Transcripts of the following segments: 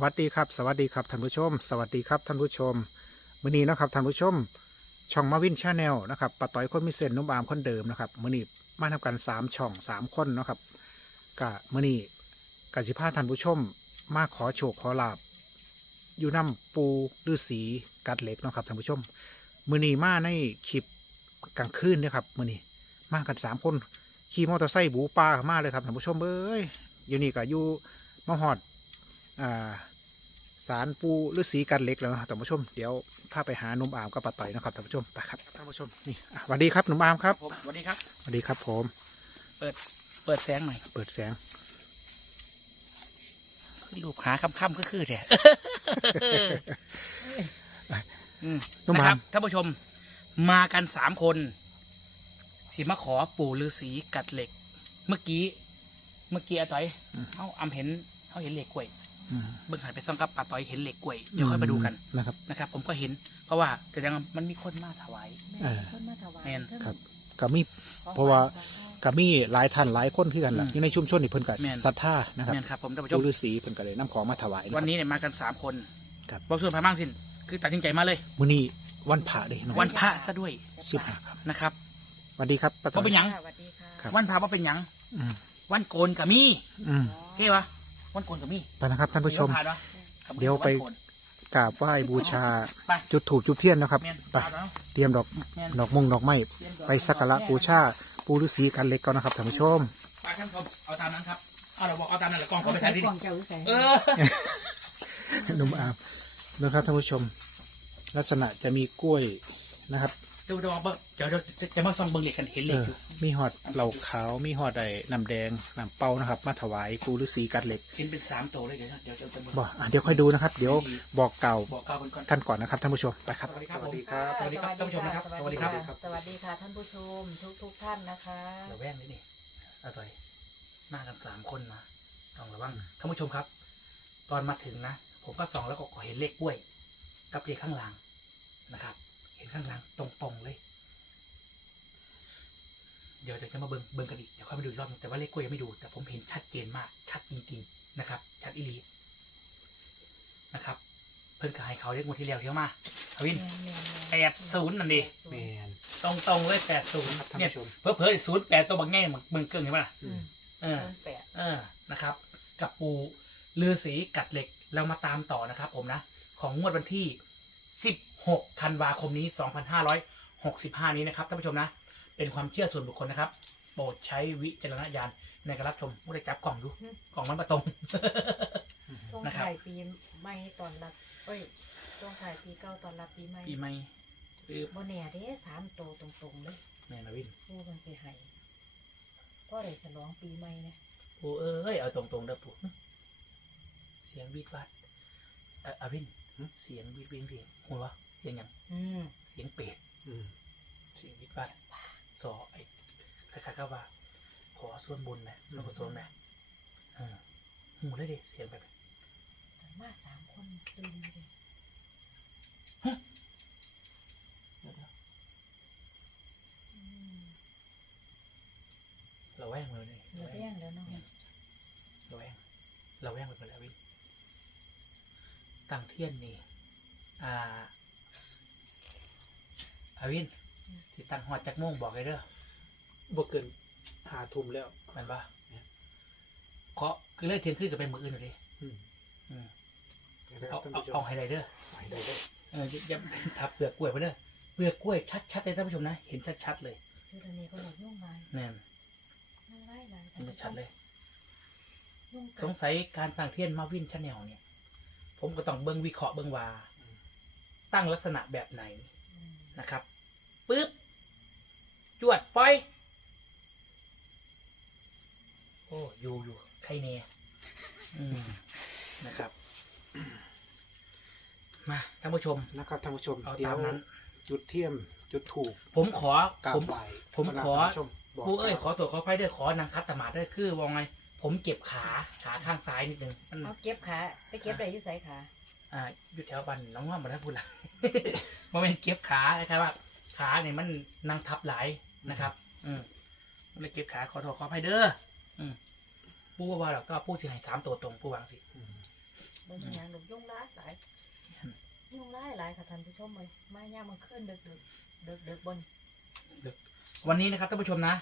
สวัสดีครับ สวัสดีครับท่านผู้ชม สวัสดีครับท่านผู้ชมมื้อนี้นะครับท่านผู้ชม ช่องมาวินชาแนลนะครับปะต่อยคนมีเส้นนุ่มอามคนเดิมนะครับมื้อนี้มาทำกันสามช่องสามคนนะครับกะมื้อนี้กสิพาท่านผู้ชม มาขอโชคขอลาบอยู่น้ำปูฤาษีกัดเหล็กนะครับท่านผู้ชมมื้อนี้มาในคลิปกลางคืนนะครับมื้อนี้มากันสามคนขี่มอเตอร์ไซค์บูป้ามาเลยครับท่านผู้ชมเอ้ยอยู่นี่ก็อยู่มาหอด สารปูฤาษีกันเหล็กแล้วนะครับท่านผู้ชม เดี๋ยวพาไปหาหนุ่มอามกับป้าต่อยนะครับท่านผู้ชมไปครับท่านผู้ชมนี่อะสวัสดีครับหนุ่มอามครับผมสวัสดีครับ สวัสดีครับผม เปิดแสงหน่อยเปิดแสงลูกขาค่ำๆก็คือแท้ อืมหนุ่มนะอาครัมบท่านผู้ชมมากันสามคนสิมาขอปู่ฤาษีกัดเหล็ก เมื่อกี้ เมื่อกี้อาต้อยเขาอำเห็นเขาเห็นเหล็กกล้วยอืม เบิ่งหันไปซ่องกับอาต้อยเห็นเหล็กกล้วย เดี๋ยวค่อยมาดูกันนะครับนะครับ ผมก็เห็น เพราะว่าแสดงว่ามันมีคนมาถวายเออคนมาถวายแม่นเพิ่ครับก็มีเพราะว่าก็มีหลายท่านหลายคนที่กันล่ะอืมอยู่ในชุมชนนี่เพิ่นก็แม่น ศรัทธานะครับเนี่ยครับผมท่านผู้ชปูมฤาษีเพิ่นก็เลยนำของมาถวายะครับ วันนี้เนี่ยมากันสามคนครับ บอกส่วนพระมั่งสินคือตัดสินใจมาเลย มื้อนี้วันพระเด้เนาะวันพระซะด้วยสิบห้าครับนะครับ สวัสดีครับป้าต่บ่อเป็นหยัยงสวัสดีค่ะครับ วันพระว่าเป็นหยัง อืมวันโกนกับมีอืม เฮ้วะ วันโกนกับมีไปนะครับท่านผู้ชมวันพระวะเดี๋ยวไป นโกน กราบไหว้บูชา ไป จุดถูกจุดเทียนนะครับ แม่นไปพาแล้วเตรียมดอกแม่น ดอกมงดอกไม้ไปสักการะบูชาปูฤาษีกันเหล็กก่อนนะครับท่านผู้ชม ไปท่านผู้ชมเอาตามนั้นครับเอาเราบอกเอาตามนั้นแหละกล้องขอไปถ่ายที่กล่นี่องเจ้าใส่เออหนุ่มอามนะครับท่านผู้ชม ลักษณะจะมีกล้วยนะครับ เดี๋ยวจะมาเบิ่งเดี๋ยวเดี๋ยวจะจะมาส่องเบิ่งเหล็กกันเห็นเหเอล็กออยู่มีหอดเหล่าขาวมีหอดไอ้น้ำแดงน้ำเปานะครับ มาถวายปูฤาษีกันเหล็กเห็นเป็นสามตัวเลยเดี๋ยวนะเดี๋ยวจะจะบ่อะเดี๋ยวค่อยดูนะครับ เดี๋ยวบอกเกล่าวบอกกล่าวกันก่อน ท่านก่อนนะครับท่านผู้ชมไปครับ สวัสดีครับผม สวัสดีครับท่านผู้ชมนะครับสวัสดีครับ สวัสดีค่ะท่านผู้ชมทุกทุกๆท่านนะคะเดี๋ยวแว่งนิดนี่เอาต่อยมากันสามคนนะต้องระวังท่านผู้ชมครับ ตอนมาถึงนะ ผมก็ส่องแล้วก็เห็นเลขกล้วย กับเลขข้างหลังนะครับ เห็นข้างหลังตรงๆเลย เดี๋ยวเดี๋ยวจะมาเบิ่งเบิ่งกันอีกเดี๋ยวค่อยมาดูอีกรอบนึงแต่ว่าเลขกล้วยยังไม่ดู แต่ผมเห็นชัดเจนมากชัดจริงๆนะครับ ชัดอีหลีนะครับ เพิ่นก็ให้เขาเลขงวดที่แล้วเที่ยวมาทวินแปดศูนย์นั่นดิแมนตรงๆเลยแปดศูนย์ท่านเนี่ยผู้ชมเพิ่มเพิ่มศูนย์แปดตัวบางแง่มึงมึงเกินใช่ไหมล่ะอืมเออ แปดเออ นะครับ กับปูลือสีกัดเหล็ก เรามาตามต่อนะครับผมนะ ของงวดวันที่ 16ธันวาคมนี้ 2565 นี้นะครับท่านผู้ชมนะ เป็นความเชื่อส่วนบุคคลนะครับ โปรดใช้วิจารณญาณในการรับชมไม่ได้จับกล่องดูกล่องมันประตรงช่วงนะครับ ถ่ายปีใหม่ตอนรับเอ้ยช่วงถ่ายปีเก่าตอนรับปีใหม่ปีใหม่คือบ่แน่เด้สามโตวตรงๆเลยแม่นาวินผู้มันสิให้ก็ได้ฉลองปีใหม่นะปูเอ้ยเอาตรงๆเด้อปูเสียงวีดวัดเอ่ออาวิน เสียงวีดวิ่งเสียงหัววะเสียงหยังอืมเสียงเป็ดอืมเสียงวิทย์วัดสอไอ้คล้ายๆกับว่า ขอส่วนบุญนะแล้วก็ส่วนนะเออหูเลยดิเสียงแบบแต่มาสามคนตื่นเลยเดี๋ยวอืมๆเราแวงเลยนี่เหลือเพียงแล้วเนาะเราแวงเราแวงไป หมดแล้ววินตั้งเทียนนี่ อ่าอาวินที่ตั้งหอดจักโม่วงบอกเลยเด้อบ่เกินหาทุ่มแล้วมันปะเคาะคือเลยเทียนขึ้นกับเป็นมืออื่นเลยอืมอืมนะครับเอาท่านเอาผู้ชมเอาไฮไลท์เด้อไปได้เลยเอออย่าอย่าทับเปลือกกล้วยไปเด้อเปลือกกล้วยชัดๆเลยท่านผู้ชมนะ เห็นชัดๆเลยจุดนี้ก็หลดยุ่งลายแน่นยุ่งลายหลายเห็นชัดๆเลย ยุ่งสงสัยการตั้งเทียนมาวินชาแนลเนี่ย ผมก็ต้องเบิ้งวิเคราะห์เบิ้งว่า ตั้งลักษณะแบบไหนอืมนะครับปึ๊บจวดปล่อย โอ้อยู่อยู่ใครเนี่ยอืมนะครับ มาท่านผู้ชมนะครับท่านผู้ชมเอาเดี๋ยตาวมนั้น จุดเทียมจุดถูก ผมขอกราบผมไหว้ผมนะขอท่านผู้ชมบอกผู้เอ้ยขอตัวขอไปด้วยขอนางคัดตมาด้วยคือว่าไง ผมเจ็บขาขาข้างซ้ายนิดนึงมันเอาเก็บขาไปเก็บอะไรที่ใส่ขาอ่าอยู่แถวบันน้องว่ามาได้พูดหลังมันเป็นเก็บขาคล้ายๆว่าขาเนี่ยมันนางทับหลายนะครับ อืมมันเลยเก็บขาขอโทษขอไปเด้ออืมผู้ว่าว่าเราก็ผู้เสียหายสามตัวตรงผู้วางสิอืมบ่มีหยังดอกยุ่งร้ายหลายยุ่งร้ายหลายค่ะท่านผู้ชมเลยมาย่ามมันขึ้นดึกดึกดึกดึกบนวันนี้นะครับท่านผู้ชมนะ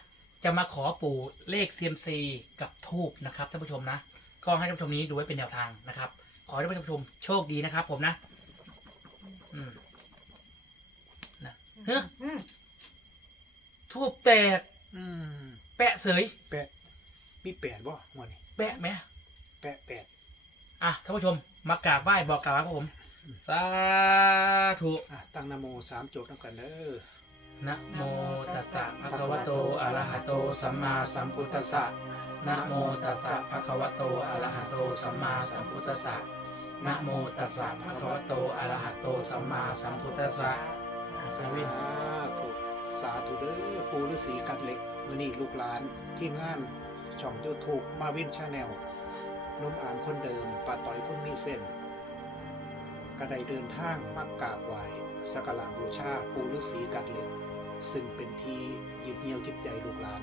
จะมาขอปู่เลขเซียมซีกับทูบนะครับท่านผู้ชมนะ ก็ให้ท่านผู้ชมนี้ดูไว้เป็นแนวทางนะครับ ขอให้ท่านผู้ชมโชคดีนะครับ ผมนะ อืมเฮ้ยอืมทูบแตกอืมแปะเสย แปะมีแปดบ่งวดนี้แปะไหมแปะแปดอะท่านผู้ชมมากราบไหว้บอกกล่าวครับผม สาธุ อะตั้งนะโมสามจบน้ำกันเด้อ นะโมตัสสะภะคะวะโตอะระหะโตสัมมาสัมพุทธัสสะนะโมตัสสะภะคะวะโตอะระหะโตสัมมาสัมพุทธัสสะนะโมตัสสะภะคะวะโตอะระหะโตสัมมาสัมพุทธัสสะสาธุสาธุเด้อปูฤาษีกัดเหล็กมือนี่ลูกหลานทีมงานช่องยูทูบมาวินชาแนลนุ่มอ่ามคนเดิมป้าต่อยคนมีเส้นกระไดเดินทางมากราบไหว้สักการะบูชาปูฤาษีกัดเหล็ก ซึ่งเป็นที่ยึดเหนี่ยวจิตใจลูกหลาน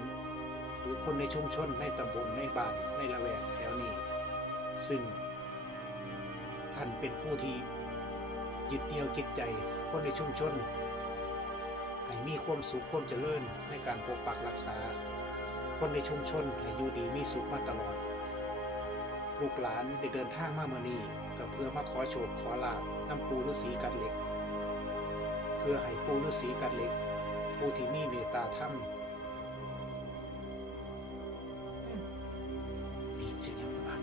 หรือคนในชุมชนในตำบลในบ้านในละแวกแถวนี้ ซึ่ง ท่านเป็นผู้ที่ยึดเหนี่ยวจิตใจคนในชุมชน ให้มีความสุขความเจริญในการปกปักรักษา คนในชุมชนให้อยู่ดีมีสุขมาตลอด ลูกหลานได้เดินทางมาเมื่อนี้ก็เพื่อมาขอโชคขอลาบน้ำปูฤาษีกัดเหล็ก เพื่อให้ปูฤาษีกัดเหล็ก ผู้ที่มีเมตตาธรรมมีเสียงยังบ้าง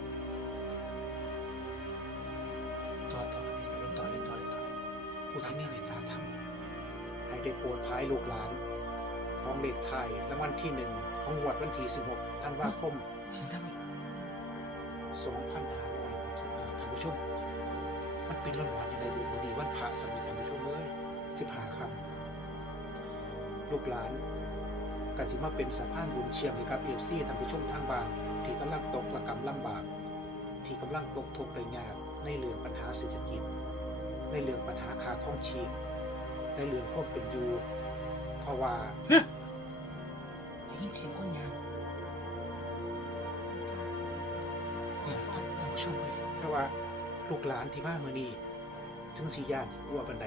ต่อต่อต่อเลยต่อเลยต่อเลยผู้ที่มีเมตตาธรรมให้ได้โปรดภายลูกหลาน ของเลขไทยรางวัลที่หนึ่งของงวดวันที่16ธันวาคมสียงดังไหม2,565ท่านผู้ชม มันเป็นร้อนๆยังไงดูดีวันพระสำหรับท่านผู้ชมเลย15คำ ลูกหลานกสิมาเป็นสะพานบุญเชียมให้กับเอฟซีท่านผู้ชมทางบ้านที่กำลังตกระกำลำบาก ที่กำลังตกทุกข์ได้ยากในเรื่องปัญหาเศรษฐกิจ ในเรื่องปัญหาค่าครองชีพในเรื่องความเป็นอยู่เพราะว่าได้ยินเสียงคนยางเนี่ยท่านท่านผู้ชมเลยถ้าว่าลูกหลานที่มาเมื่อนี้ถึงสีญาติวัวบันได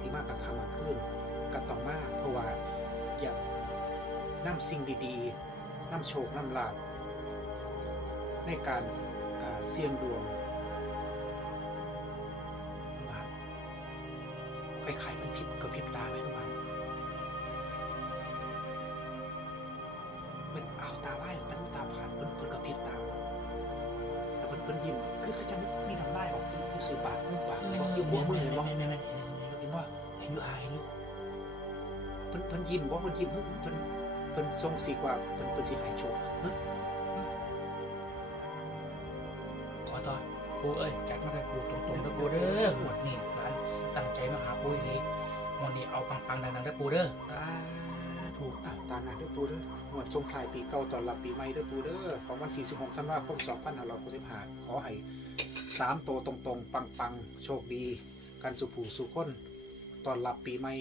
ที่มากับคำมาขึ้น ก็ต้องมาเพราะว่าอยากนำสิ่งดีๆนำโชคนำลาบในการอ่าเสี่ยงดวงว่าคล้ายๆมันพริบกับพริบตาไหมน้องบางมันเอาตาไล่ตั้งตาผ่านเพิ่นเพิ่นกับพริบตาแต่เพิ่นเพิ่นยิ้มคือคือจะมีน้ำลายออกอยู่สื่อปากมุมปากบอกอยู่หัวมือเห็นบ่ไม่ไม่ไม่เห็นบ่อายุอายลูกเพิ่นเพิ่นยิ้มบ่เพิ่นยิ้มเพิ่นเพิ่นเพิ่นทรงสีกว่าเพิ่นเพิ่นสิให้โชคเฮ้ยขอต่อปูเอ้ยจัดมาได้ปูตรงๆเด้อปูเด้อหมดนี่ร้านตั้งใจมาหาปูอีวันนี้เอาปังๆดังๆเด้อปูเด้อสาธุอะตามนั้นเด้อปูเด้อหมดสงท้ายปีเก่าตอนรับปีใหม่เด้อปูเด้อของวันที่16ธันวาคม2565ขอให้สามตัวตรงๆ ปังๆ โชคดี กันสุผูสุคนตอนรับปีใหม่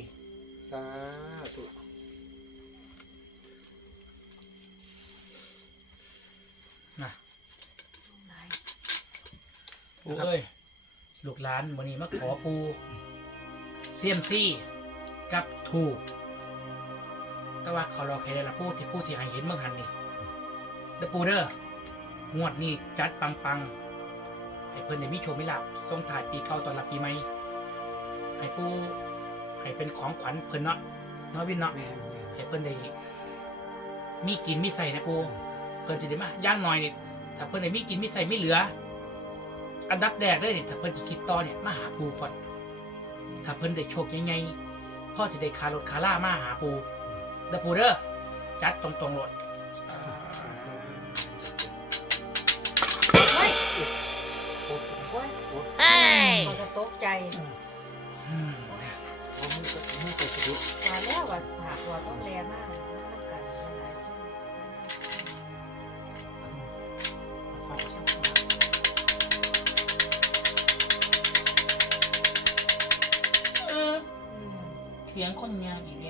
าธุนะปูเอ้ย ลูกหลานวันนี้มาขอปูเซียมซี่กับถูก แต่ว่าเขารอใครได้ละปูที่ปูสิให้เห็นเมื่อหันนี่เด้อปูเด้องวดนี้จัดปังๆให้เพิ่นได้มีโชว์มิลาบส่งถ่ายปีเก่าตอนรับปีใหม่ให้ปู ให้เป็นของขวัญเพิ่นเนาะเนาะวินเนาะแม่นแม่นให้เพิ่นได้มีกินมีใส่นะปูเพิ่นสิได้มาย่างหน่อยนี่ถ้าเพิ่นได้มีกินมีใส่ไม่เหลือ อันดับแรกเลยนี่ถ้าเพิ่นสิคิดต่อเนี่ยมาหาปูก่อนถ้าเพิ่นได้โชคยังไงพ่อจะได้คารถคาล่ามาหาปูเด้อปูเด้อจัดตรงๆโลดเฮ้ยโอ้โหโอ้ยโอ้โหมันจะตกใจ อืม โอ้โหมือมือเปิดสะดุดว่าแล้วว่าหากว่าต้องแลมากมันกันหลายที่เสียงคนงานอีก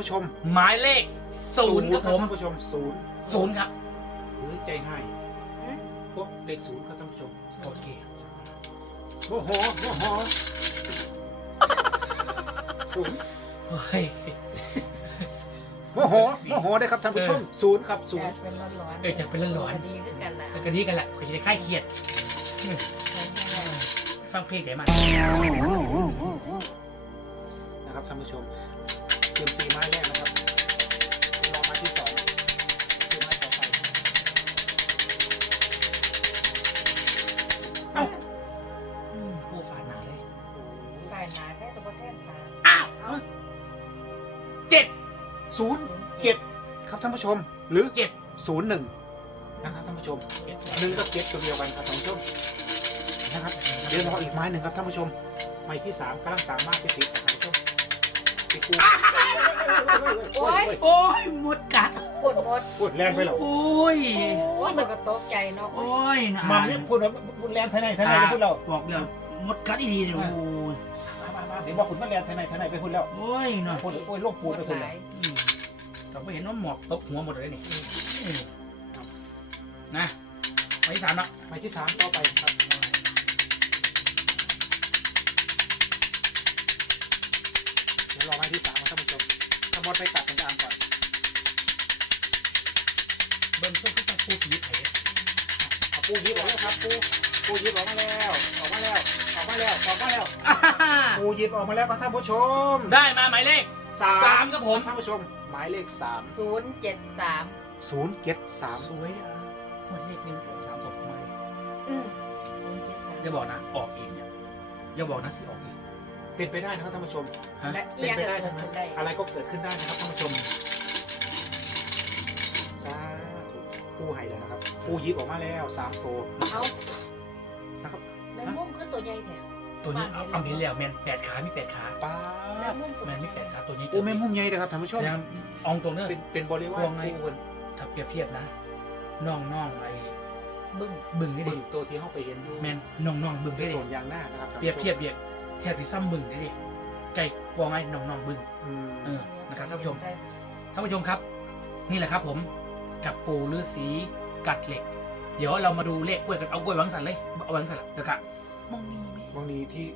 ผู้ชมหมายเลขศูนย์ครับผมท่านผู้ชมศูนย์ศูนย์ครับหรือใจให้พวกเลขศูนย์ครับท่านผู้ชมโอเคโมโหโมโหศูนย์เฮ้ยโมโหโมโหได้ครับท่านผู้ชมศูนย์ครับศูนจาย์กเป็นร้อนๆเออจากเป็นร้อนดีขึ้นกันนะๆแล้วก็ดีกันแหละคุยจะได้คลายเครียดฟังเพลงไหนมานะครับท่านผู้ชม เตรียมตีไม้แรกนะครับรอไม้ที่สองเตรียมไม้ต่อไปเอ้าอืมกูฝาหนาเลยฝ่ายหนาแค่ตัวแทนตาอ้าวเจ็ดศูนย์เจ็ดครับท่านผู้ชม หรือเจ็ดศูนย์หนึ่งนะครับท่านผู้ชมหนึ่งกับเจ็ดตัวเดียวกันครับท่านผู้ชมนะครับเดี๋ยวรออีกไม้หนึ่งครับท่านผู้ชมไม้ที่สามกำลังตามมาติดๆครับ โอ้ยโอ้ยหมดกัดปวดหมดปวดแรงไปหรอโอ้ย โอ้ยมันก็ตกใจเนาะโอ้ยนะมันเนี่ยพูดว่าพูดแรงเท่าไหนเท่าไหนไปพูดแล้วบอกแล้วหมดกัดอีดีเลยโอ้ยเดี๋ยวบอกคุณว่าแรงเท่าไหนเท่าไหนไปพูดแล้วโอ้ยเนาะพูดโอ้ยโรคปวดไปพูดหแล้ลาวยอืมเราไปเห็นว่าหมอกตบหัวหมดเลยนี่อืมนะไปที่สามแล้วไม้ที่สามต่อไปครับ ดี๋ยวรอไม้ที่สามครับท่านผู้ชมถ้าหมดไปตัดเป็นจานก่อน เบิ้มต้นที่ต้องพูดชีวิตไทยเอาปูยิบออกแล้วครับ ปูปูยิบออกมาแล้วออกมาแล้วออกมาแล้วออกมาแล้วปูยิบออกมาแล้วครับท่านผู้ชมได้มาหมายเลขสามสามครับผมท่านผู้ชม หมายเลขสามศูนย์เจ็ดสามศูนย์เจ็ดสามสวยอะหมดเลขนี้มันสามสองมาเลยอืมศูนย์เจ็ดสามอย่าบอกนะ ออกอีกเนี่ยอย่าบอกนะสิออกอีก เป็นไปได้นะครับท่านผู้ชม ฮะและเอีเป็นยงไปได้เกิทั้งนั้นได้ อะไรก็เกิดขึ้นได้นะครับท่านผู้ชมสาธุปูให้แล้วนะครับ ปูยิบออกมาแล้วสามตัวเอานะครับ แมงมุมขึ้นตัวใหญ่แถวตัวนี้เอาเอาเห็นแล้วแมนแปดขามีแปดขาป้าแมดงมุมตัวแมนมีแปดขาตัวนี้ปูแม่มุ่มใหญ่เลยครับท่านผู้ชมยังอองตรงเนอเป็นเป็นบริวารพวงไง ปูเพิ่นถ้าเปรียบเทียบนะน้องน้องไอ้บึ้งบึงได้บึดิงตัวที่เข้าไปเห็นอยู่แมนน้องน้องบึงเป็ได้นดิโดนยางหน้านะครับท่านเปรียบผู้ชมเทียบเบียบเทียบที่ซ้ำบึงได้ดิ ไก่กวางไอ้น้องน้องบึงอืมเออนะครับท่านผู้ชมท่านผู้ชมครับ นี่แหละครับผมกับปูฤาษีกัดเหล็ก เดี๋ยวเรามาดูเลขกล้วยกันเอากล้วยวังสันเลยเอาวังสันละเดี๋ยวกะมองนี่ไหมบางทีที่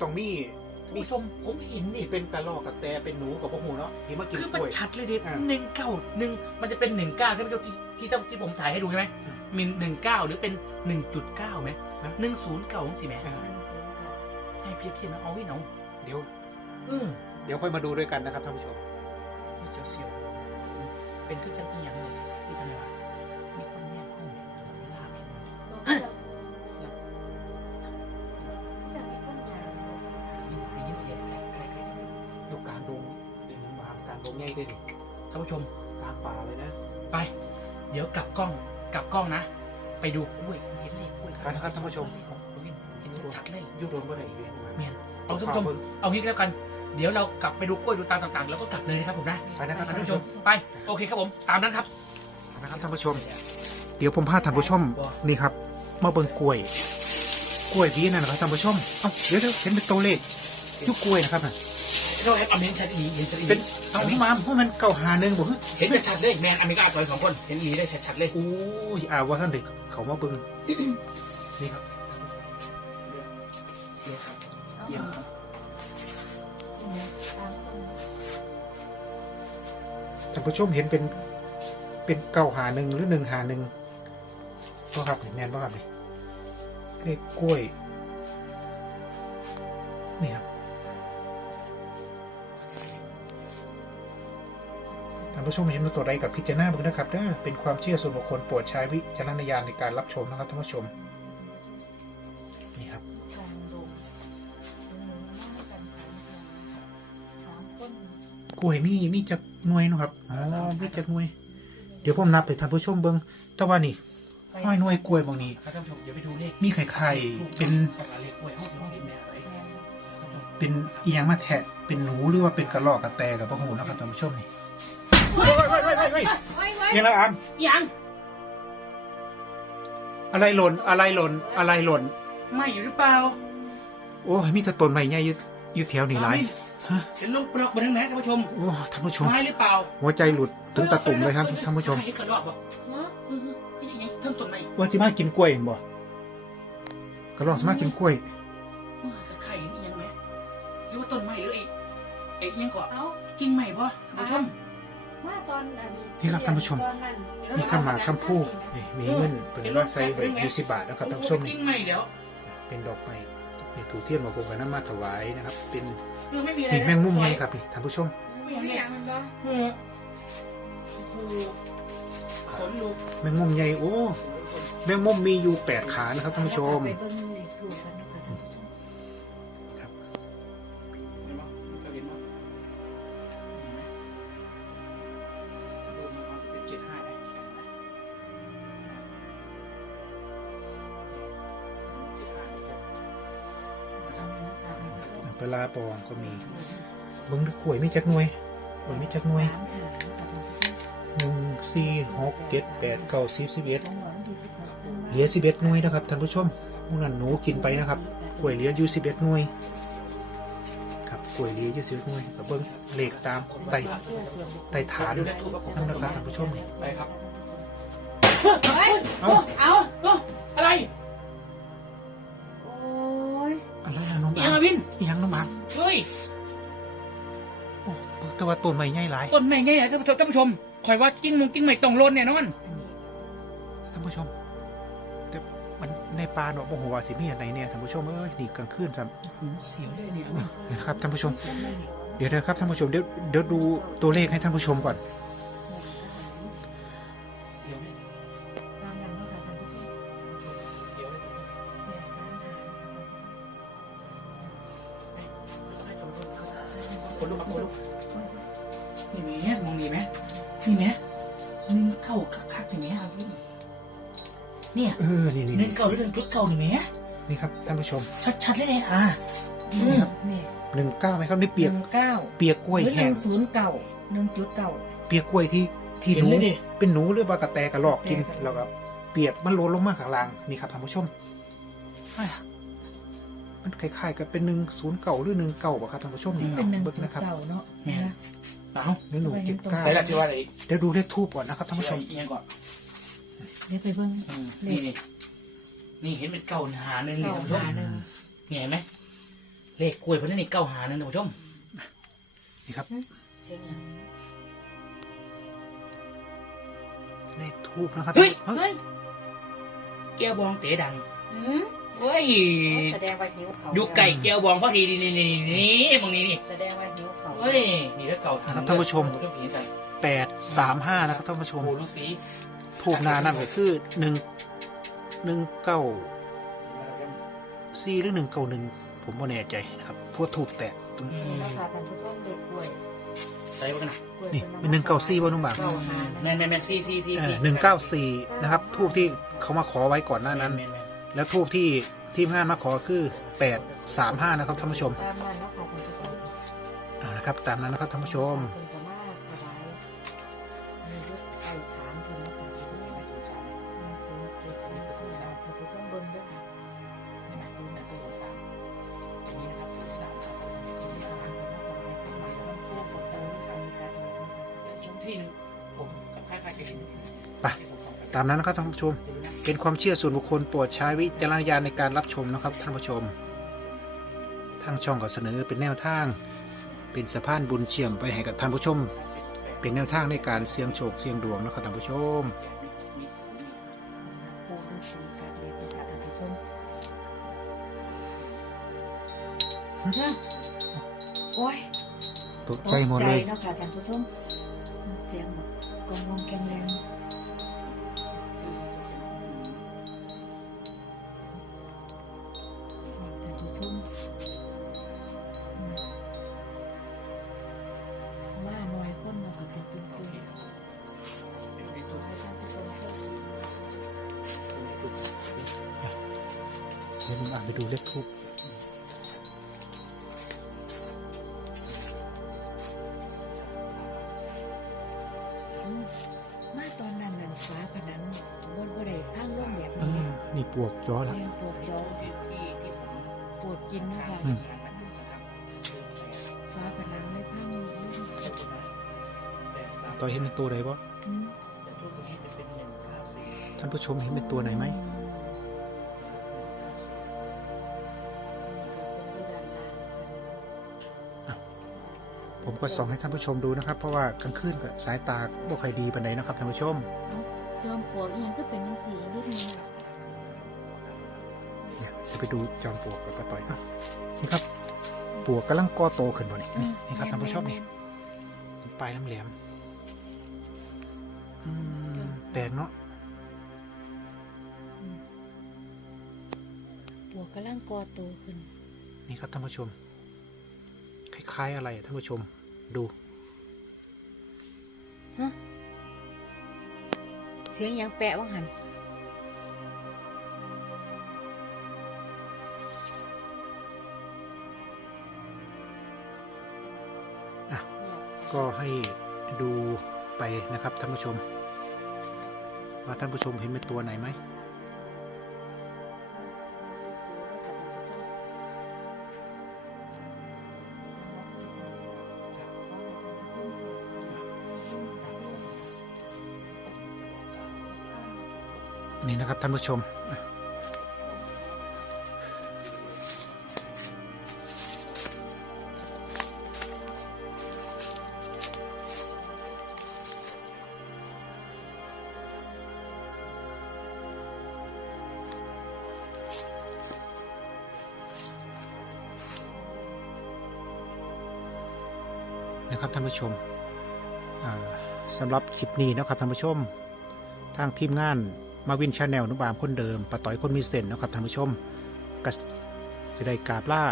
ตรงนี้ท่านผู้ชมผมเห็นนี่ที่เป็นกระรอกกระแตเป็นหนูกับพวกหูเนาะที่มากินคือกมันล้วย ชัดเลยดิอ่า หนึ่งเก้าหนึ่งมันจะเป็นหนึ่งเก้าท่านผู้ชมที่ที่ต้องที่ผมถ่ายให้ดูใช่ไหมอืมมีหนึ่งเก้าหรือเป็นหนึ่งจุดเก้าไหมฮะหนึ่งศูนย์เก้าสิไหมอ่าให้เพียบเทียบนะเอาไว้หนองเดี๋ยว เออเดี๋ยวค่อยมาดูด้วยกันนะครับท่านผู้ชมนี่เจียวเสียวเป็นคือจังอีหยังเลยที่ทำไมวะมีคนแย่งห้องเนี่ยลาไปได้ยินเสียงใครใครใครอยู่กลางดงเดี๋ยวมันมากลางดงใหญ่ด้วยดิท่านผู้ชมกลางป่าเลยนะไป เดี๋ยวกลับกล้องกลับกล้องนะ ไปดูกล้วยเห็นเลขกล้วยไปนะครับท่านผู้ชมเห็นชัดเลย อยุโดนบ่ได้อีกเลยเมียนเอาท่านผู้ชมเอางี้ก็แล้วกัน เดี๋ยวเรากลับไปดูกล้วยดูตามต่างๆ แล้วก็กลับเลยนะครับผมนะไปนะครับท่าท่านนผู้ผู้ชชมมไปโอเคครับผมตามนั้นครับไปนะครับท่านผู้ชม เดี๋ยวผมพาท่านผู้ชมนี่ครับมาเบิ่งกล้วย กล้วยวีนั่นนะครับท่านผู้ชมเอ้าเดี๋ยวเดี๋ยวเห็นเป็นตัวเลขอยุกล้วยนะครับน่ะเราเห็นอเมริกันชัดอีเห็นชัดอีเป็นเอาพี่มามเพราะมันเก่าหาหนึ่งบอกเห็นชัดๆเลยแมนอเมริกาต่อยสองคนเห็นอีได้ชัดๆเลยโอ้ยอ่าว่าท่านเด็กเขามาเบิ่งนี่ครับเยี่ยม ท่านผู้ชมเห็นเป็นเป็นเก่าหาหนึ่งหรือหนึ่งหาหนึ่งบ่ครับแมนบ่ครับนี่เลขกล้วย นี่ครับท่านผู้ชมเห็นเป็นตัวใดกับพิจารณาบิ่งนะครับเด้อเป็นความเชื่อส่วนบุคคลโปรดใช้วิจารณญาณในการรับชมนะครับท่านผู้ชม กล้วยมีมีจากหน่วยเนาะครับอ๋อมีจากหน่วย เดี๋ยวผมนับไปท่านผู้ชมเบิ่งแต่ว่านี่ห้อยหน่วยกล้วยบางนี้ครับท่านผู้ชมเดี๋ยวไปดูเลขมีไข่ไข่เป็นเลขกล้วยห้องเห็นแม่อะไรเป็นเอียงมาแทะเป็นหนูหรือว่าเป็นกระรอกกระแตกับพระหูนะครับท่านผู้ชมนี่เฮ้ยเฮ้ยเฮ้ยเฮ้ยเฮ้ยเอียงแล้วอันยังอะไรหล่นอะไรหล่นอะไรหล่นไม่อยู่หรือเปล่า โอ้ยมีแต่ต้นไม้ใหญ่อยู่อยู่แถวนี่หลายฟ ฮะเห็นลงปลอกบนทั้งแม้ท่านผู้ชมโอ้ท่านผู้ชมไม้หรือเปล่า หัวใจหลุดถึงตะตุ่มเลยครับท่านผู้ชมให้กระรอกบ่ฮะเออคืออย่างนี้ท่านต้นไม้ว่าสิมากินกล้วยเห็นบ่ก็ลองสมากินกล้วยว่าไข่นี่ยังไหมหรือว่าต้นไม้หรือไอ้ไอ้ยังก่อเอ้ากิ่งใหม่บ่ท่านผู้ชมมาตอนอันนี่ครับท่านผู้ชมตอนนั้นมีข้ามหมากข้ามผู้นี่มีเงินเป็นว่าใส่ไว้ยี่สิบบาทนะครับท่านผู้ชมนี่กิ่งใหม่เดี๋ยวเป็นดอกไม้นี่ถูกเทียนมาคงกันน้ำมาถวายนะครับ เป็น เออไม่มีอะไรนี่นะแมงมุมไงครับนี่ท่านผู้ชมไม่อย่างนี้มันบ่เออโอ้โหขนลุกแมงมุมใหญ่โอ้แมงมุมมีอยู่แปดขานะครับท่านผู้ชม ไปเบิ่ง ลาปองก็มีเบิ้งกล้วยมีจักหน่วยกล้วยมีจักหน่วยสามหาเนาะค่ะท่านผู้ชมหนึ่งสี่หกเจ็ดแปดเก้าสิบสิบเอ็ดของหวานที่สิบหกเหลือสิบเอ็ดหน่วยนะครับท่านผู้ชมพวกนั้นหนูกินไปนะครับกล้วยเหลืออยู่สิบเอ็ดหน่วยครับกล้วยเหลืออยู่สิบเอ็ดหน่วยกับเบิ้งเลขตามไต่ไต่ฐานนั่นนะครับท่านผู้ชมนี่ไปครับเฮ้ยเอ้าเอา อะวินอีหยังน้องบามเฮ้ยโอ้แต่ว่าต้นไม้ใหญ่หลายต้นแม่ไงท่านผู้ชมท่านผู้ชมคอยว่ากิ้งมงกิ้งใหม่ต้องโลนแน่นอน ท่านผู้ชม แต่มันในป่าเนาะโอ้โหว่าสิมีอะไรเนี่ยท่านผู้ชมเอ้ยนี่กลางคืนครับเสียวเลยเนี่ยเดี๋ยวนะครับท่านผู้ชม เดี๋ยวนะครับท่านผู้ชมเดี๋ยวเดี๋ยวดูตัวเลขให้ท่านผู้ชมก่อน นลุกคนลุกนี่แม่มองดีไหมนี่แม่หนึ่งเก้าคักๆนี่แม่เอาวินเนี่ยเออนี่นี่หนึ่งเก้าหรือนึ่งจุดเก้านี่แม่นี่ครับท่านผู้ชม ชัดๆเลยเนี่ยอ่านี่ครับนี่หนึ่งเก้าไหมครับนี่เปียกหนึ่งเก้าเปียกกล้วยหรือหแห้นึ่งศูนย์เก้าหนึ่งจุดเก้าเปียกกล้วยที่ที่หเห็นนูเลยดิเป็นหนูหรือว่ากระแตกระรอกกินแล้วก็เปียกมันโลนลงมากข้างล่างนี่ครับท่านผู้ชมอะ มันคล้ายๆกับเป็นหนึ่งศูนย์เก่าหรือหนึ่งเก่าป่ะครับท่านผู้ชมนี่เป็นหนึ่งเบิ้งจุดนะครับเก้าเนาะแม่นะเอาหรือหนูเจ็ดเก้าใส่ละชื่อว่าอะไรเดี๋ยวดูเลขทูบก่อนนะครับท่านผู้ชมเอียงก่อนเดี๋ยวไปเบิ่งอืมนี่นี่นี่เห็นเป็นเก้าหาหนึ่งนี่เก้าท่านผู้ชมหาหนึ่งเนี่ยเห็นไหมเลขกล้วยเพราะนั่นนี่เก้าหาหนึ่งท่านผู้ชมนี่ครับเสียงอย่างเลขทูบนะครับเฮ้ยเฮ้ยเฮ้ยแก้วบองเต๋ดังอืม เฮ้ยแสดงว่าหิวเขาดูไก่แก้วบองพอดีนี่นี่นี่นี่มองนี้นี่แสดงว่าหิวเขาเฮ้ยนี่แล้วเก่านะครับท่านผู้ชมโอ้โหเรื่องผีใส่แปดสามห้านะครับท่านผู้ชมโอ้โหลูกสีทูบนานั่นก็คือหนึ่งหนึ่งเก้าสี่หรือหนึ่งเก้าหนึ่งผมไม่แน่ใจนะครับเพราะทูบแตกตรงอืนี่มนะคะท่านผู้ชมเด็กกล้วยใส่ไว้กันนะกล้วยนี่เป็นหนึ่งเก้าสี่ว่านุ่มบางเก้าหาแมนแมนแมนซีซีซีซีหนึ่งเก้าสี่นะครับทูบที่เขามาขอไว้ก่อนหน้านั้น แม่แม่แล้วทูบที่ทีมงานมาขอคือแปดสามห้านะครับท่านผู้ชมตามนั้นเนาะค่ะท่านผู้ชมอ่านะครับ ตามนั้นนะครับท่านผู้ชมเพิ่นก็มาถวายมียุทธไอ้ฐานเพิ่นเนาะค่ะหนึ่งศูนย์เจ็ดหนึ่งศูนย์สามท่านผู้ชมเบิ่งเด้อค่ะหนึ่งศูนย์เจ็ดหนึ่งศูนย์สามอย่างนี้นะครับศูนย์สามครับทีนี้อาหารเพิ่นมาถวายข้าวใหม่แล้วมันเพื่อของเจ้าลูกสาวกันเนาะค่ะเดี๋ยวช่วงที่หนึงผมกับคล้ายๆจะเห็นไป ตามนั้นนะครับท่านผู้ชม เป็นความเชื่อส่วนบุคคลโปรดใช้วิจารณญาณในการรับชมนะครับท่านผู้ชม ทางช่องก็เสนอเป็นแนวทาง เป็นสะพานบุญเชื่อมไปให้กับท่านผู้ชม เป็นแนวทางในการเสี่ยงโชคเสี่ยงดวงนะครับท่านผู้ชมปูฤาษีกัดเล็กนะคะท่านผู้ชมฮะโอ้ยตกใจหมดเลย ตกใจเนาะค่ะท่านผู้ชม เสียงแบบกองวงแกงแรงานผู้ชมเห็นเป็นตัวไหนไหมผมก็ส่องให้ท่านผู้ชมดูนะครับ เพราะว่ากลางคืนก็สายตาบ่ค่อยดีปานใดนะครับท่านผู้ชม จอมปลวกอีหยังก็เป็นจังซี่นิดนึงเนี่ยเดี๋ยวไปดูจอมปลวกกับป้าต่อยเนาะนี่ครับปลวกกำลังก่อโตขึ้นตัวนี้นี่นี่ครับท่านผู้ชมนี่ปลายน้ำแหลมอืมแปลกเนาะ กกำลังกอโตขึ้น นี่ครับท่านผู้ชม คล้าย ๆ อะไรอะท่านผู้ชม ดูฮะเสียงหยังแปะว่างหันอะก็ให้ดูไปนะครับท่านผู้ชม ว่าท่านผู้ชมเห็นเป็นตัวไหนไหม นี่นะครับท่านผู้ชม นะครับท่านผู้ชมสำหรับคลิปนี้นะครับท่านผู้ชม ทางทีมงาน มาวินชาแนลนุบามคนเดิมปะต่อยคนมีเส้นนะครับท่านผู้ชมก็จะได้กาบล่า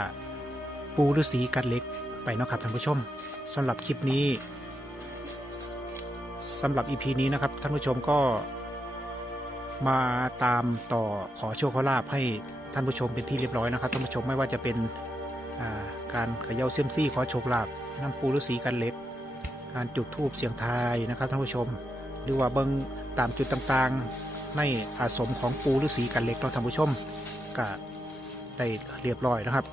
ปูฤาษีกัดเล็กไปนะครับท่านผู้ชมสำหรับคลิปนี้สำหรับอีพีนี้นะครับท่านผู้ชมก็มาตามต่อขอโชคขอลาภให้ท่านผู้ชมเป็นที่เรียบร้อยนะครับท่านผู้ชมไม่ว่าจะเป็นการเขย่าเซียมซี่ขอโชคลาภน้ำปูฤาษีกันเล็ก การจุดธูปเสียงทายนะครับท่านผู้ชม หรือว่าเบิ้งตามจุดต่างๆ ในอาสมของปูฤาษีกันเล็กเราท่านผู้ชมก็ได้เรียบร้อยนะครับ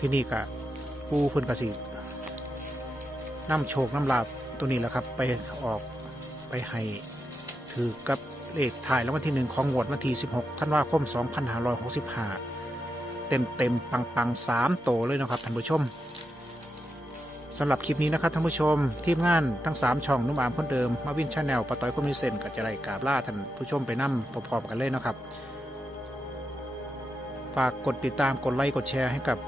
ที่นี่ก็ปูเพื้นกสิน้ำโชคน้ำลาบตัวนี้แหละครับ ไปออกไปให้ถือกับเลขถ่ายแล้ววันที่หนึ่งของงวดวันที่ 16ธันวาคม 2565 เต็มเต็มปังปังสามโตเลยนะครับท่านผู้ชม สำหรับคลิปนี้นะครับท่านผู้ชม ทีมงานทั้ง 3 ช่องนุ่มอามคนเดิม มาวินชาแนลปะต้อยคนมีเซนก็จะได้กาบล่าท่านผู้ชมไปนั่พร้อมๆกันเลยนะครับ ฝากกดติดตามกดไลค์กดแชร์ให้กับ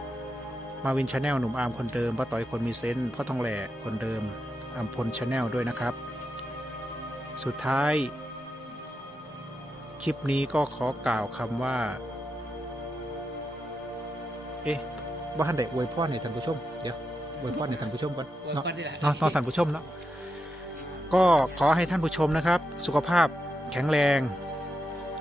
มาวินชาแนลหนุ่มอามคนเดิมปะต้อยคนมีเซนพ่อทองแหล่คนเดิมอัมพลชาแนลด้วยนะครับ สุดท้าย คลิปนี้ก็ขอกล่าวคำว่า เอ๊ะว่านได้อวยพรในท่านผู้ชม อวยพรในท่านผู้ชมก่อนวันเนาะก่อนนี่แหละเนาะเนาะท่านผู้ชมเนาะก็ขอให้ท่านผู้ชมนะครับ สุขภาพแข็งแรง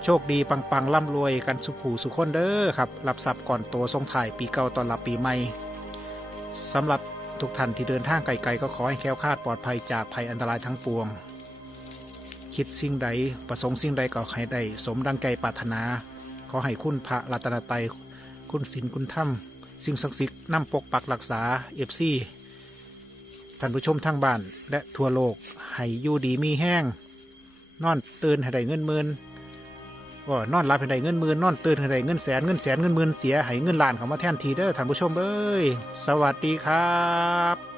โชคดีปังปังๆร่ำรวยกันสุขผูสุขคนเด้อครับรับทรัพย์ก่อนโตทรงถ่ายปีเก่าตอนรับปีใหม่สำหรับทุกท่านที่เดินทางไกลๆก็ขอให้แคล้วคลาดปลอดภัยจากภัยอันตรายทั้งปวง คิดสิ่งใดประสงค์สิ่งใดก็ให้ได้สมดังใจปรารถนา ขอให้คุณพระรัตนตรัยคุณศีลคุณธรรม สิ่งศักดิ์สิทธิ์นำปกปักรักษาเอฟซีท่านผู้ชมทางบ้านและทั่วโลกให้อยู่ดีมีแห้ง นอนตื่นให้ได้เงินหมื่นก็นอนรับให้ได้เงินหมื่นนอนตื่นให้ได้เงินแสนเงินแสนเงินหมื่นเสียให้เงินล้านเขามาแทนทีเด้อท่านผู้ชมเอ้ยสวัสดีครับ